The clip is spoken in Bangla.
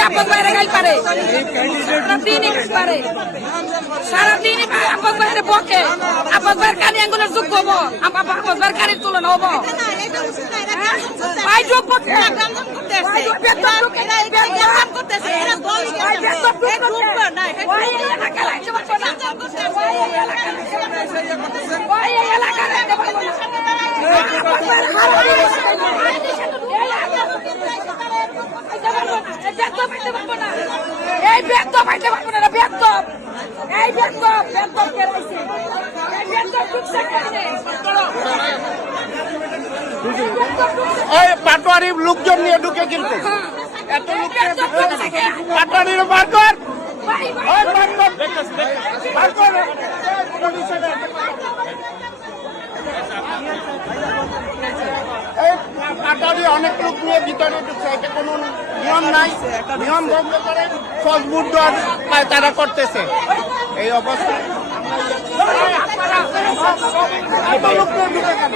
সারাদিনই আপন বাইরে গাইল পারে, সারাদিনই পারে, সারাদিনই আপন বাইরে বকে, আপন বাইরে কানি আঙ্গুলের যোগ্য হবো, আপন বাইরে কানির তুলনা হবো। ভাই যোগ বকে, এই ব্যক্ত পাইতে পারবো না, ব্যক্ত এই ব্যক্ত ব্যক্ত কেরাইছে, এই ব্যক্ত টুকসা কেনে ওই পাটোয়ারির লোকজন নিয়ে ঢুকে কিন্তু এত লোক পাটোয়ারির বার কর, ওই বার কর, বার কর। এই পাটোয়ারি অনেক লোক নিয়ে ভিতরে ঢুকছে, এটা কোনো নিয়ম নাই, নিয়ম ভঙ্গ করে সজবুদ্ধ তারা করতেছে এই অবস্থায়। এত লোক নিয়ে ঢুকে কেন?